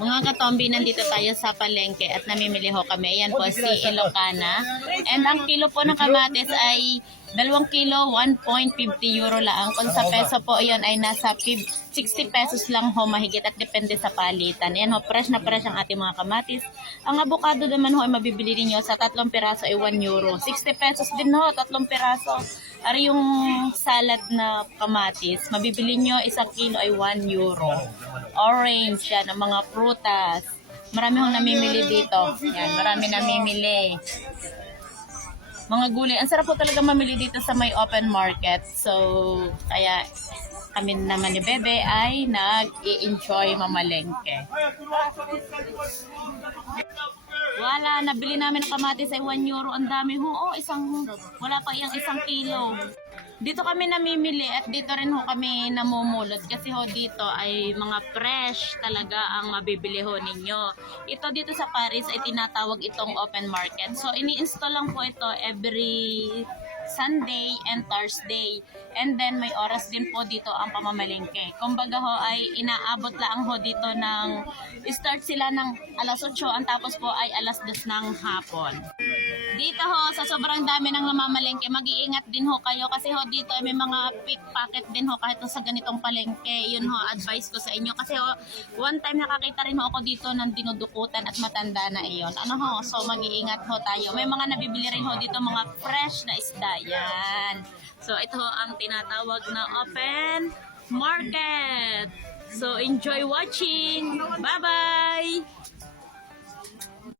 Mga katombi, nandito tayo sa palengke at namimili ho kami. Ayan po si Ilocana. And ang kilo po ng kamatis ay 2 kilo, 1.50 euro lang. Kung sa peso po, ayan ay nasa 50 60 pesos lang ho mahigit at depende sa palitan. Ayan ho, fresh na fresh ang ating mga kamatis. Ang avocado naman ho ay mabibili ninyo sa tatlong piraso ay 1 euro. 60 pesos din ho, tatlong piraso. Ari yung salad na kamatis, mabibili nyo isang kilo ay 1 euro. Orange yan, ang mga prutas. Marami hong namimili dito. Yan, marami namimili. Mga gulay. Ang sarap po talaga mamili dito sa may open market. So, kaya kami naman ni Bebe ay nag-i-enjoy mamalengke. Wala, nabili namin ng kamatis ay 1 euro. Ang dami ho. Oh, isang, wala pa yung isang kilo. Dito kami namimili at dito rin ho kami namumulot kasi ho dito ay mga fresh talaga ang mabibili ho ninyo. Ito dito sa Paris ay tinatawag itong open market. So ini-install lang po ito every Sunday and Thursday. And then may oras din po dito ang pamamalengke. Kumbaga ho ay inaabot lang ho dito ng start sila ng alas 8 ang tapos po ay alas 2 ng hapon. Dito ho sa sobrang dami ng namamalengke, mag-iingat din ho kayo kasi ho dito ay may mga pickpocket din ho kahit sa ganitong palengke. Yun ho advice ko sa inyo kasi ho one time nakakita rin ho ako dito ng dinudukutan at matanda na iyon. Ano ho, so mag-iingat ho tayo. May mga nabibili rin ho dito mga fresh na isda. Yan. So ito ho ang tinatawag na open market. So enjoy watching. Bye-bye!